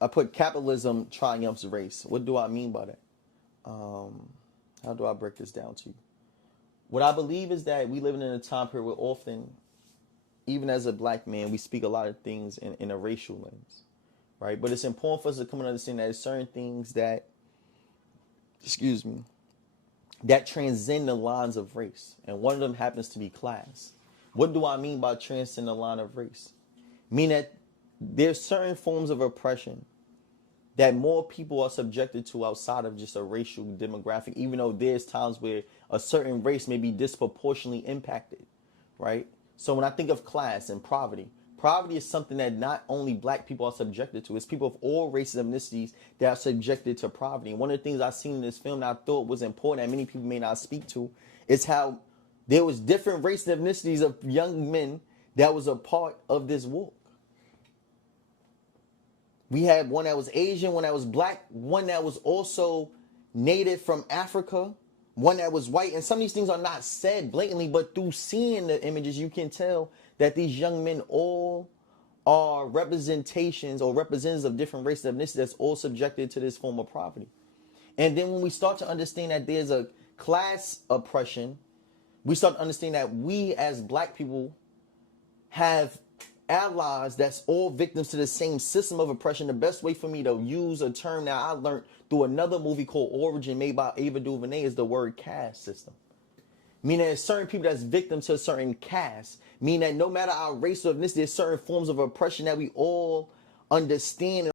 I put capitalism triumphs race. What do I mean by that? How do I break this down to you? What I believe is that we live in a time period where often, even as a black man, we speak a lot of things in a racial lens, right? But it's important for us to come and understand that there's certain things that, excuse me, that transcend the lines of race. And one of them happens to be class. What do I mean by transcend the line of race? Mean that there's certain forms of oppression that more people are subjected to outside of just a racial demographic, even though there's times where a certain race may be disproportionately impacted, right? So when I think of class and poverty, poverty is something that not only black people are subjected to, it's people of all races and ethnicities that are subjected to poverty. And one of the things I've seen in this film that I thought was important that many people may not speak to is how there was different races and ethnicities of young men that was a part of this walk. We had one that was Asian, one that was black, one that was also native from Africa, one that was white. And some of these things are not said blatantly, but through seeing the images, you can tell that these young men all are representations or representatives of different races and ethnicities that's all subjected to this form of poverty. And then when we start to understand that there's a class oppression, we start to understand that we as black people have allies that's all victims to the same system of oppression. The best way for me to use a term that I learned through another movie called Origin made by Ava DuVernay is the word caste system. Meaning there's certain people that's victim to a certain caste. Meaning that no matter our race or ethnicity, there's certain forms of oppression that we all understand